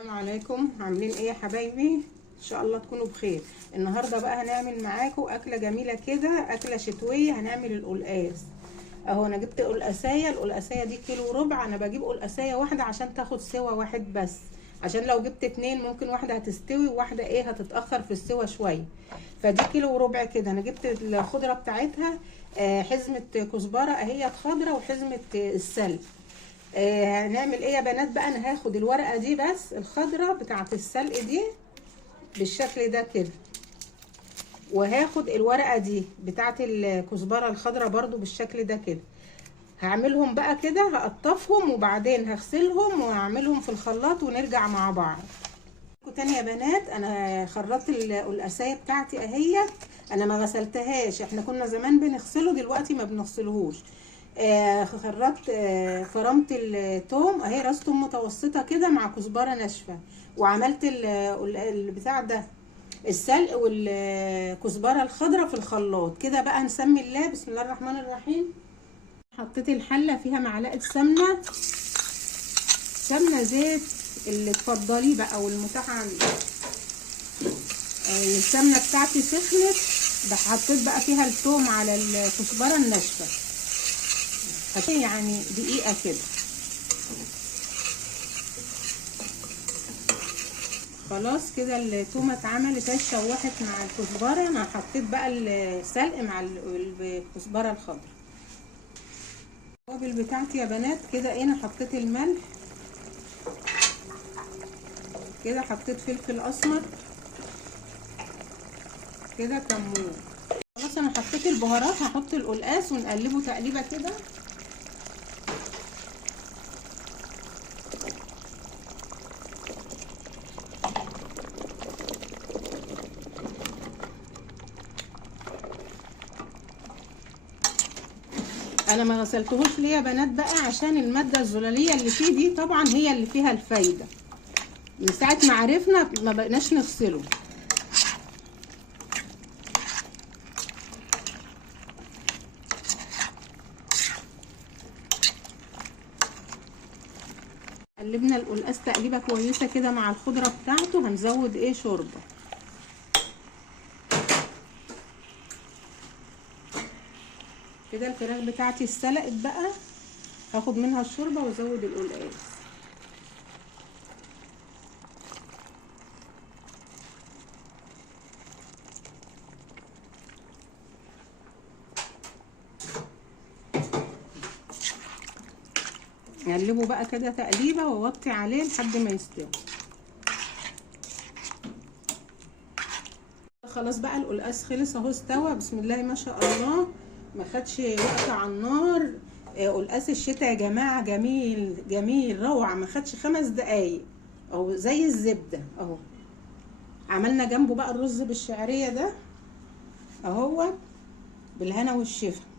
السلام عليكم، عاملين ايه يا حبايبي؟ ان شاء الله تكونوا بخير. النهارده بقى هنعمل معاكم اكله جميله كده، اكله شتويه. هنعمل القلقاس. اهو انا جبت القلقاسيه دي كيلو وربع. انا بجيب قلقاسيه واحده عشان تاخد سوا واحد بس، عشان لو جبت اتنين ممكن واحده هتستوي وواحده ايه هتتاخر في السوا شويه. فدي كيلو وربع كده. انا جبت الخضره بتاعتها، حزمه كزبره اهي خضره وحزمه السلق. هنعمل ايه يا بنات بقى؟ انا هاخد الورقه دي بس الخضره بتاعه السلق دي بالشكل ده كده، وهاخد الورقه دي بتاعه الكزبره الخضره برضو بالشكل ده كده. هعملهم بقى كده، هقطفهم وبعدين هغسلهم وهعملهم في الخلاط ونرجع مع بعض. تاني يا بنات، انا خرطت القلقاسيه بتاعتي اهي. انا ما غسلتهاش، احنا كنا زمان بنغسله دلوقتي ما بنغسلهوش. خرطت، فرمت التوم اهي راس توم متوسطه كده مع كزبره ناشفه، وعملت البتاع ده السلق والكزبره الخضراء في الخلاط كده. بقى نسمي الله، بسم الله الرحمن الرحيم. حطيت الحله فيها معلقه سمنه، زيت اللي تفضليه بقى والمتاح عندك. السمنه بتاعتي سخنت، حطيت بقى فيها الثوم على الكزبره الناشفه يعني دقيقه كده. خلاص كده التومه اتعملت اتشوحت مع الكزبره. انا حطيت بقى السلق مع الكزبره الخضراء. التوابل بتاعتي يا بنات كده ايه، انا حطيت الملح كده، حطيت فلفل اسمر كده، كمون. خلاص انا حطيت البهارات. هحط القلقاس ونقلبه تقليبه كده. انا ما غسلتهوش ليه يا بنات بقى؟ عشان الماده الزلاليه اللي فيه دي طبعا هي اللي فيها الفايده. من ساعه ما عرفنا ما بقناش نغسله. قلبنا القلقاس تقليبه كويسه كده مع الخضره بتاعته. هنزود ايه؟ شوربه كده. الفراخ بتاعتي اتسلقت بقى، هاخد منها الشوربه وازود القلقاس. نقلبه بقى كده تقليبه واوطي عليه لحد ما يستوي. خلاص بقى القلقاس خلص اهو، استوى بسم الله ما شاء الله، ما خدش وقت على النار. قلقاس الشتاء يا جماعه جميل جميل روعه، ما خدش 5 دقايق اهو زي الزبده اهو. عملنا جنبه بقى الرز بالشعريه ده اهو، بالهنا والشفا.